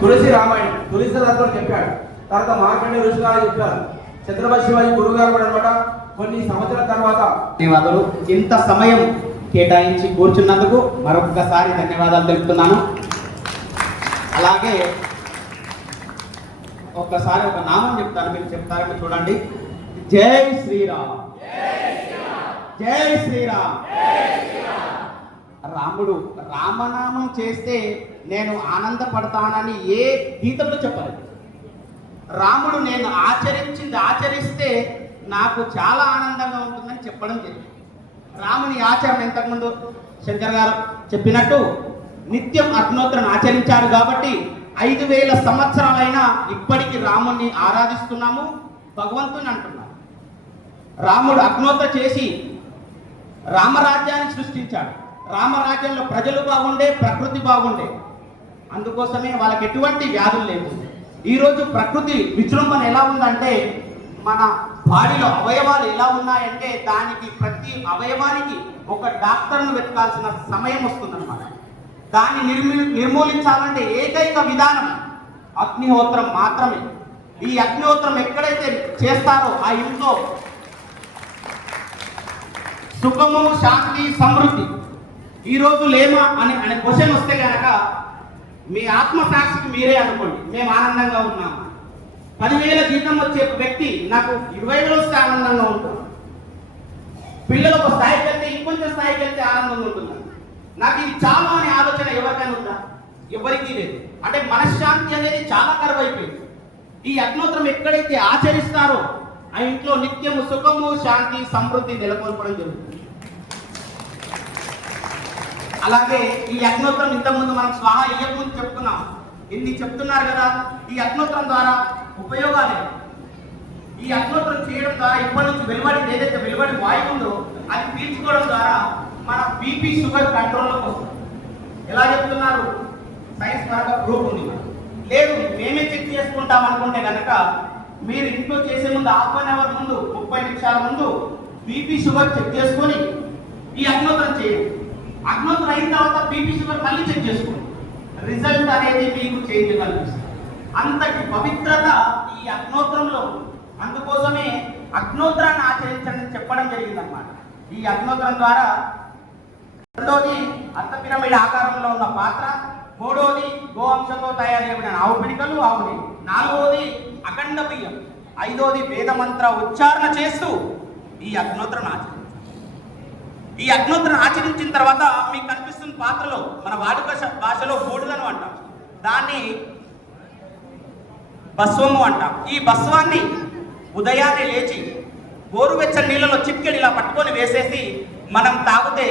తులసి రామాయణం తులసిదాస్ చెప్పాడు. తర్వాత మార్కండేయ ఋషి గారు చెప్పారు. ఛత్రపతి శివాజీ గురువు గారు కూడా అనమాట కొన్ని సంవత్సరాల తర్వాత. ధన్యవాదాలు. ఇంత సమయం కేటాయించి కూర్చున్నందుకు మరొకసారి ధన్యవాదాలు తెలుపుతున్నాను. అలాగే ఒక్కసారి ఒక నామం చెప్తాను, మీరు చెప్తారని చూడండి. జై శ్రీరామ్, జై శ్రీరామ్. రాముడు రామనామం చేస్తే నేను ఆనందపడతానని ఏ గీతంలో చెప్పలేదు. రాముడు నేను ఆచరిస్తే నాకు చాలా ఆనందంగా ఉంటుందని చెప్పడం జరిగింది. రాముని ఆచరణ ఇంతకుముందు శంకర్ గారు చెప్పినట్టు నిత్యం అగ్నోత్రం ఆచరించారు కాబట్టి 5000 సంవత్సరాలైనా ఇప్పటికీ రాముని ఆరాధిస్తున్నాము, భగవంతుని అంటున్నాము. రాముడు అగ్నోత్ర చేసి రామరాజ్యాన్ని సృష్టించాడు. రామరాజ్యంలో ప్రజలు బాగుండే, ప్రకృతి బాగుండే, అందుకోసమే వాళ్ళకి ఎటువంటి వ్యాధులు లేవు. ఈరోజు ప్రకృతి విజృంభణ ఎలా ఉందంటే మన బాడీలో అవయవాలు ఎలా ఉన్నాయంటే దానికి ప్రతి అవయవానికి ఒక డాక్టర్ను వెతకాల్సిన సమయం వస్తుందన్నమాట. దాన్ని నిర్మూలించాలంటే ఏకైక విధానం అగ్నిహోత్రం మాత్రమే. ఈ అగ్నిహోత్రం ఎక్కడైతే చేస్తారో ఆ ఇంట్లో సుఖము, శాంతి, సమృద్ధి. ఈరోజు లేమా అనే క్వశ్చన్ వస్తే కనుక మీ ఆత్మసాక్షికి మీరే అనుకోండి, మేము ఆనందంగా ఉన్నాము. 10,000 జీతం వచ్చే వ్యక్తి నాకు 20,000 వస్తే ఆనందంగా ఉంటాను. పిల్లలు ఒక స్థాయికి వెళ్తే ఇంకొంచెం స్థాయికి వెళ్తే ఆనందంగా ఉంటున్నాను. నాకు ఇది చాలా అనే ఆలోచన ఎవరికైనా ఉందా? ఎవరికీ లేదు. అంటే మనశ్శాంతి అనేది చాలా కరువైపోయింది. ఈ అగ్నోత్రం ఎక్కడైతే ఆచరిస్తారో ఆ ఇంట్లో నిత్యము సుఖము, శాంతి, సమృద్ధి నెలకొల్పడం జరుగుతుంది. అలాగే ఈ అగ్నోత్రం ఇంతకుముందు మనం స్వాహ ఇయ్యకముందు చెప్పుకున్నాం. ఇన్ని చెప్తున్నారు కదా. ఈ అగ్నోత్రం ద్వారా ఉపయోగాలు, ఈ అగ్నోత్రం చేయడం ద్వారా ఇప్పటి నుంచి ఏదైతే వెలువడి వాయువు ఉందో అది పీల్చుకోవడం ద్వారా మన బీపీ, షుగర్ కంట్రోల్లోకి వస్తుంది. ఎలా చెప్తున్నారు? సైన్స్ పరంగా ప్రూఫ్ ఉంది. లేదు మేమే చెక్ చేసుకుంటాం అనుకుంటే కనుక మీరు ఇంట్లో చేసే ముందు 1/2 అవర్ ముందు, 30 నిమిషాల ముందు బీపీ, షుగర్ చెక్ చేసుకొని ఈ అగ్నోత్రం చేయండి. అగ్నోత్రం అయిన తర్వాత బీపీ, షుగర్ మళ్ళీ చెక్ చేసుకోండి. రిజల్ట్ అనేది మీకు చేంజ్ కనిపిస్తుంది. అంతటి పవిత్రత ఈ అగ్నోత్రంలో. అందుకోసమే అగ్నోత్రాన్ని ఆచరించండి చెప్పడం జరిగిందన్నమాట. ఈ అగ్నోత్రం ద్వారా రెండోది అర్ధ పిరమిడ్ ఆకారంలో ఉన్న పాత్ర, మూడోది గోవంశంతో తయారైన ఆవు పిడికలు, ఆవు నెయ్యి, నాలుగోది అఖండ బియ్యం, ఐదోది వేదమంత్ర ఉచ్చారణ చేస్తూ ఈ అగ్నోత్రం ఆచరించాలి. ఈ అగ్నోత్రం ఆచరించిన తర్వాత మీకు కనిపిస్తున్న పాత్రలో మన వాడుక భాషలో బూడిదను అంటాం, దాన్ని భస్వము అంటాం. ఈ భస్వాన్ని ఉదయాన్నే లేచి గోరువెచ్చని నీళ్ళలో చిటికెడు ఇలా పట్టుకొని వేసేసి మనం తాగితే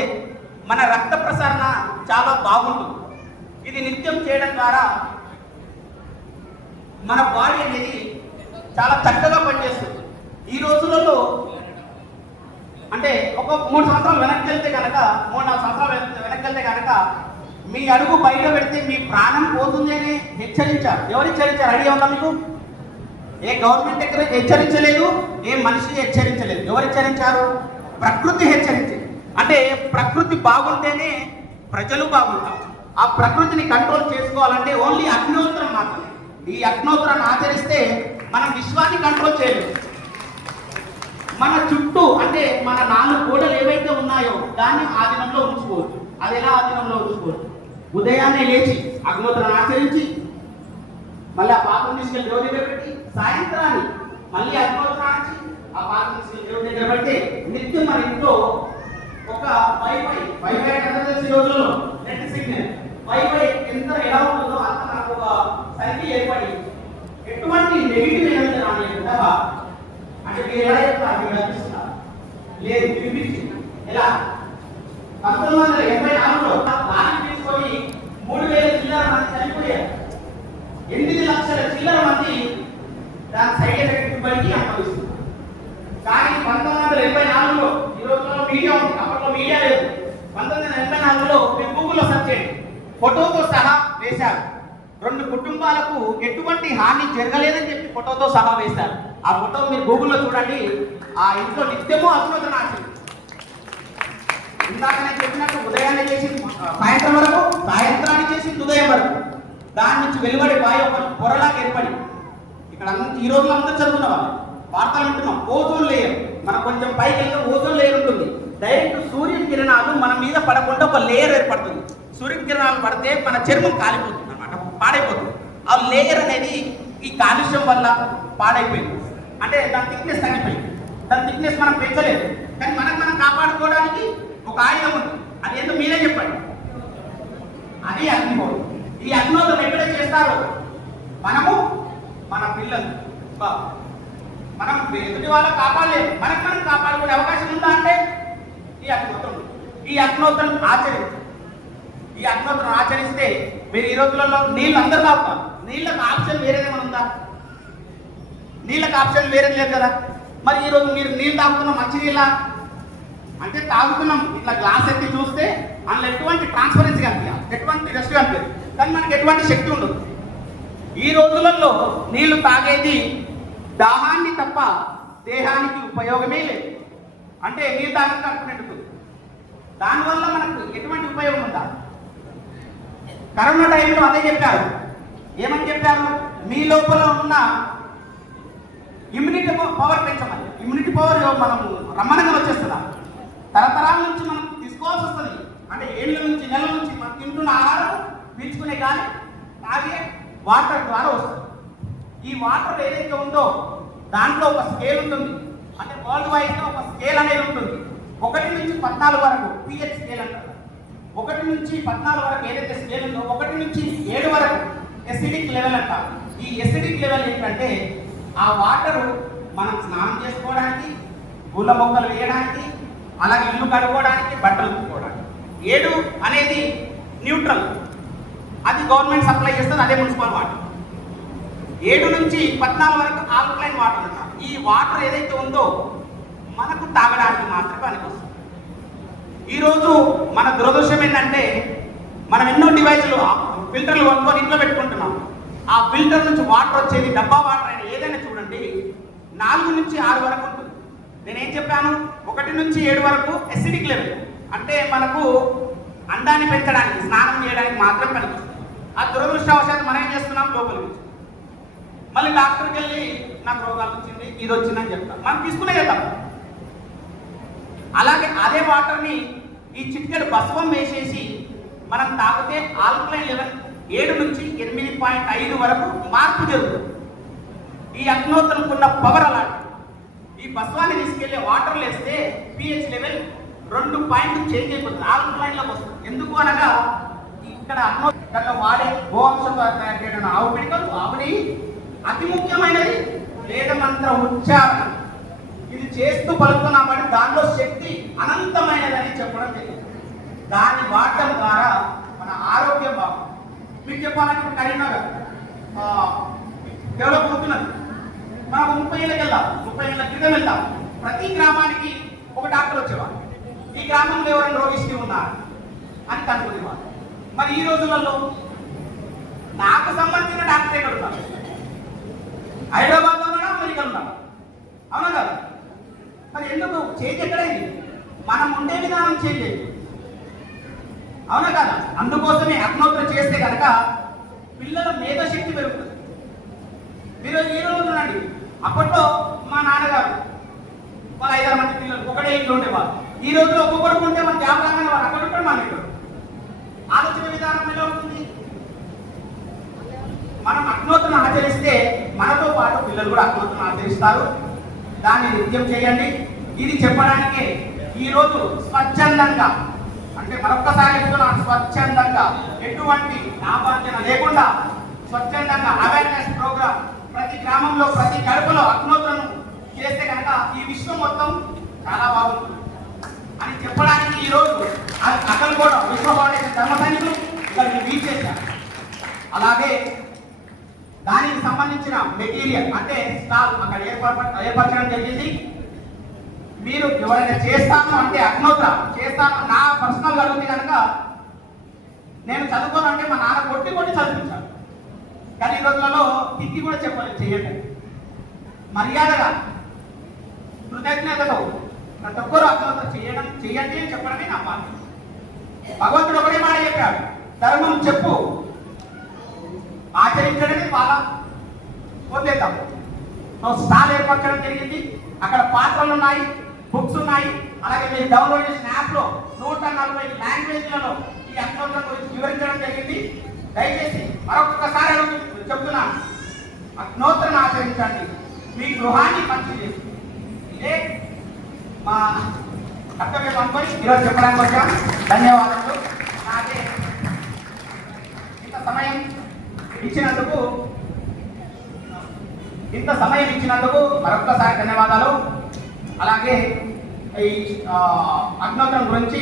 మన రక్త ప్రసరణ చాలా బాగుంటుంది. ఇది నిత్యం చేయడం ద్వారా మన బాడీ అనేది చాలా చక్కగా పనిచేస్తుంది. ఈ రోజులలో అంటే ఒక 3 సంవత్సరాలు వెనక్కి వెళ్తే కనుక, 3-4 సంవత్సరాలు వెనక్కి వెళ్తే కనుక మీ అడుగు బయట పెడితే మీ ప్రాణం పోతుంది అని హెచ్చరించారు. ఎవరు హెచ్చరించారు? ఐడియా ఉందా మీకు? ఏ గవర్నమెంట్ దగ్గర హెచ్చరించలేదు, ఏ మనిషి హెచ్చరించలేదు. ఎవరు హెచ్చరించారు? ప్రకృతి హెచ్చరించింది. అంటే ప్రకృతి బాగుంటేనే ప్రజలు బాగుంటారు. ఆ ప్రకృతిని కంట్రోల్ చేసుకోవాలంటే ఓన్లీ అగ్నోత్రం మాత్రమే. ఈ అగ్నోత్రాన్ని ఆచరిస్తే మనం విశ్వాన్ని కంట్రోల్ చేయలేము. మన చుట్టూ అంటే మన 4 గోడలు ఏవైతే ఉన్నాయో దాన్ని ఆధీనంలో ఉంచుకోవచ్చు. అది ఎలా ఆధీనంలో ఉంచుకోవచ్చు? ఉదయాన్నే లేచి అగ్నోత్రాన్ని ఆచరించి మళ్ళీ ఆ పాత్రను తీసుకెళ్ళి దేవుడి దగ్గర పెట్టి, సాయంత్రాన్ని మళ్ళీ అగ్నోత్రాన్ని ఆ పాత్రను తీసుకెళ్ళి దేవుడి దగ్గర పెట్టి నిత్యం మన ఇంట్లో ఒక వైఫై అంటే తెలిసి రోజుల్లో నెట్ సిగ్నల్ వైఫై ఎంత ఎలా ఉంటుందో అంత మనకు ఒక సైకిల్ ఏర్పడి ఎటువంటి నెగిటివ్ ఎనర్జీ రానియకుండా, అంటే మీరు ఎలా చెప్తారు? మీరు అనిపిస్తున్నారు లేదు వినిపించింది. ఎలా 1984లో లారీ తీసుకొని 3,000 చిల్లర మంది చనిపోయారు. 8 లక్షల చిల్లర మంది దాని సైడ్ ఎఫెక్ట్ బట్టి అనుభవిస్తున్నారు. కానీ 1984లో ఈ రోజుల్లో మీడియా ఉంది, అప్పట్లో మీడియా లేదు. 1984లో మీరు గూగుల్లో సెర్చ్ చేయండి, ఫోటోతో సహా వేశారు. 2 కుటుంబాలకు ఎటువంటి హాని జరగలేదని చెప్పి ఫోటోతో సహా వేశారు. ఆ ఫోటో మీరు గూగుల్లో చూడండి. ఆ ఇంట్లో నిత్యము అగ్నోత్రం ఆచరించారు. ఇందాక నేను చెప్పినట్టు ఉదయాన్నే చేసి సాయంత్రం వరకు, సాయంత్రాన్ని చేసి ఉదయం వరకు దాని నుంచి వెలువడే వాయు ఒక పొరలాగా ఏర్పడి ఇక్కడ ఈ రోజులో అందరూ చదువుకున్న వాళ్ళు వార్తలు వింటున్నాం. ఓజోన్ లేయర్ మనం కొంచెం పైకి వెళ్తే ఓజోన్ లేయర్ ఉంటుంది. డైరెక్ట్ సూర్య కిరణాలు మన మీద పడకుండా ఒక లేయర్ ఏర్పడుతుంది. సూర్య కిరణాలు పడితే మన చర్మం కాలిపోతుంది అన్నమాట, పాడైపోతుంది. ఆ లేయర్ అనేది ఈ కాలుష్యం వల్ల పాడైపోయింది. అంటే దాని థిక్నెస్ తగ్గిపోయింది. దాని థిక్నెస్ మనం పెంచలేదు. కానీ మనం కాపాడుకోవడానికి ఒక ఆయుధం ఉంది. అది ఏంటో మీరే చెప్పండి. అది అగ్నిహోత్రం. ఈ అగ్నిహోత్రం ఎక్కడే చేస్తారో మనము మన పిల్లలు మనం ఎదుటి వాళ్ళని కాపాడలేము. మనం కాపాడుకునే అవకాశం ఉందా అంటే ఈ అగ్నిహోత్రం. ఈ అగ్నిహోత్రం ఆచరిస్తే మీరు ఈ రోజులలో నీళ్ళు అందరూ తాగుతారు. నీళ్ళకి ఆప్షన్ వేరేదేమైనా ఉందా? నీళ్ళకి ఆప్షన్ వేరే లేదు కదా. మరి ఈరోజు మీరు నీళ్ళు తాగుతున్నాం, మంచి నీళ్ళ అంటే తాగుతున్నాం. ఇట్లా గ్లాస్ ఎత్తి చూస్తే అందులో ఎటువంటి ట్రాన్స్పరెన్సీ కనిపించాలి, ఎటువంటి రెస్ట్ కనిపించదు. కానీ మనకి ఎటువంటి శక్తి ఉండదు. ఈ రోజులలో నీళ్లు తాగేది దాహాన్ని తప్ప దేహానికి ఉపయోగమే లేదు. అంటే నీళ్ళు తాగితే అనుకునేట్టుకుంది. దానివల్ల మనకు ఎటువంటి ఉపయోగం ఉందా? కరోనా టైంలో అదే చెప్పారు. ఏమని చెప్పారు? మీ లోపల ఉన్న ఇమ్యూనిటీ పవర్ పెంచమని. ఇమ్యూనిటీ పవర్ మనము రమ్మనంగా వచ్చేస్తుందా? తరతరాల నుంచి మనం తీసుకోవాల్సి వస్తుంది. అంటే ఏళ్ళ నుంచి నెలల నుంచి మనం తింటున్న ఆహారం పీల్చుకునే కానీ తాగే వాటర్ ద్వారా వస్తుంది. ఈ వాటర్ ఏదైతే ఉందో దాంట్లో ఒక స్కేల్ ఉంటుంది. అంటే వరల్డ్ వైడ్గా ఒక స్కేల్ అనేది ఉంటుంది. 1 నుంచి 14 వరకు pH స్కేల్ అంటారు. 1 నుంచి 14 వరకు ఏదైతే స్కేల్ ఉందో 1 నుంచి 7 వరకు ఎసిడిక్ లెవెల్ అంటారు. ఈ ఎసిడిక్ లెవెల్ ఏంటంటే ఆ వాటరు మనం స్నానం చేసుకోవడానికి, పూల మొక్కలు వేయడానికి, అలాగే ఇల్లు కడుక్కోవడానికి, బట్టలు ఉతుక్కోవడానికి. 7 అనేది న్యూట్రల్, అది గవర్నమెంట్ సప్లై చేస్తుంది, అదే మున్సిపల్ వాటర్. 7 నుంచి 14 వరకు ఆల్కలైన్ వాటర్ అంటారు. ఈ వాటర్ ఏదైతే ఉందో మనకు తాగడానికి మాత్రమే పనికొస్తుంది. ఈరోజు మన దురదృష్టం ఏంటంటే మనం ఎన్నో డివైజులు ఫిల్టర్లు కొనుక్కొని ఇంట్లో పెట్టుకుంటున్నాం. ఆ ఫిల్టర్ నుంచి వాటర్ వచ్చేది డబ్బా వాటర్ అయినా ఏదైనా చూడండి 4 నుంచి 6 వరకు ఉంటుంది. నేనేం చెప్పాను? 1 నుంచి 7 వరకు ఎసిడిక్ లెవెల్, అంటే మనకు అండాన్ని పెంచడానికి, స్నానం చేయడానికి మాత్రమే పనికొస్తుంది. ఆ దురదృష్టవశాత్తు మనం ఏం చేస్తున్నాం? లోపలికి మళ్ళీ డాక్టర్కి వెళ్ళి నాకు రోగాలు వచ్చింది, ఇది వచ్చిందని చెప్తాం. మనం తీసుకునేదే తప్ప. అలాగే అదే వాటర్ని ఈ చిటికెడు భస్వం వేసేసి మనం తాగితే ఆల్కలైన్ లెవెల్ 7 నుంచి 8.5 వరకు మార్పు జరుగుతుంది. ఈ అగ్నిహోత్రంకు ఉన్న పవర్ అలాంటి. ఈ భస్వాన్ని తీసుకెళ్లే వాటర్లు వేస్తే pH లెవెల్ 2 పాయింట్ చేంజ్ అయిపోతుంది, ఆల్కలైన్లోకి వస్తుంది. ఎందుకు అనగా ఇక్కడ అగ్నిహోత్రంలో వాడే గోవంశంతో తయారు చేయడం ఆవు పిడికలు, ఆవుని అతి ముఖ్యమైనది వేదమంత్ర ఉచ్చారణ. ఇది చేస్తూ పలుకుతున్నామని దానిలో శక్తి అనంతమైనదని చెప్పడం జరిగింది. దాన్ని వాడటం ద్వారా మన ఆరోగ్యం బాగుంది. మీకు చెప్పాలంటే కరీంనగర్ డెవలప్ అవుతున్నది. మనం 30 ఏళ్ళకి వెళ్దాం, 30 ఏళ్ళ క్రితం వెళ్దాం. ప్రతి గ్రామానికి ఒక డాక్టర్ వచ్చేవాడు. ఈ గ్రామంలో ఎవరైనా రోగిష్టి ఉన్నారు అని కనుక్కునేవాడు. మరి ఈ రోజులలో నాకు సంబంధించిన డాక్టర్ ఎక్కడ ఉన్నారు? హైదరాబాద్లో ఉన్నాడా, అమెరికాలో ఉన్నాడా? అవునా కదా? మరి ఎందుకు చేంజ్ ఎక్కడైంది? మనం ఉండే విధానం చేంజ్ అయింది. అవునా కదా? అందుకోసమే అగ్నిహోత్రం చేస్తే కనుక పిల్లల మేధశక్తి పెరుగుతుంది. మీరు ఈ రోజు చూడండి, అప్పట్లో మా నాన్నగారు వాళ్ళ 5-6 మంది పిల్లలు ఒకటే ఇంట్లో ఉండేవారు. ఈ రోజులో ఒక్కొక్కరికి ఉంటే మన జాబ్ రాగానే వారు అక్కడ ఉంటారు, మన ఇక్కడ. ఆలోచన విధానం ఎలా ఉంటుంది? మనం అగ్నిహోత్రం ఆచరిస్తే మనతో పాటు పిల్లలు కూడా అగ్నిహోత్రం ఆచరిస్తారు. దాన్ని నిత్యం చేయండి. ఇది చెప్పడానికే ఈరోజు స్వచ్ఛందంగా, అంటే మరొక్కసారి చెప్తున్నాను, స్వచ్ఛందంగా ఎటువంటి లాభార్జన లేకుండా స్వచ్ఛందంగా అవేర్నెస్ ప్రోగ్రామ్ ప్రతి గ్రామంలో, ప్రతి గడపలో అగ్నిహోత్రం చేస్తే కనుక ఈ విశ్వం మొత్తం చాలా బాగుంటుంది అని చెప్పడానికి ఈరోజు అక్కడ కూడా విశ్వ ఫౌండేషన్ ధర్మ సైనికులు ఇక్కడ రీచ్ చేశారు. అలాగే దానికి సంబంధించిన మెటీరియల్ అంటే స్టాల్ అక్కడ ఏర్పరచడం జరిగింది. మీరు ఎవరైనా చేస్తాను అంటే అగ్నిహోత్రం చేస్తాను, నా పర్సనల్ అడుగుతుంది కనుక నేను చదువుకోనంటే మా నాన్న కొట్టి చదివించాను. కానీ ఈ రోజులలో తిట్టి కూడా చెప్పాలి, చెయ్యండి మర్యాదగా, కృతజ్ఞతతో ప్రతి ఒక్కరు అగ్నిహోత్రం చెయ్యండి అని చెప్పడమే నా బాధ్యత. భగవంతుడు ఒకటే మాట చెప్పాడు, ధర్మం చెప్పు ఆచరించడమే బాగా వదిలేద్దాం. స్టాల్ ఏర్పరచడం జరిగింది. అక్కడ పాత్రలు ఉన్నాయి, బుక్స్ ఉన్నాయి. అలాగే మీరు డౌన్లోడ్ చేసిన యాప్లో 140 లాంగ్వేజ్లలో ఈ అగ్నోత్సవం గురించి వివరించడం జరిగింది. దయచేసి మరొకసారి చెప్తున్నాను, అగ్నోత్సవం ఆచరించండి, మీ గృహాన్ని మంచి చేసి. ఇదే మా కర్తవ్యం అనుకొని ఈరోజు చెప్పడానికి వచ్చాం. ధన్యవాదాలు. అలాగే ఇంత సమయం ఇచ్చినందుకు మరొక్కసారి ధన్యవాదాలు. అలాగే ఈ అగ్నోత్సవం గురించి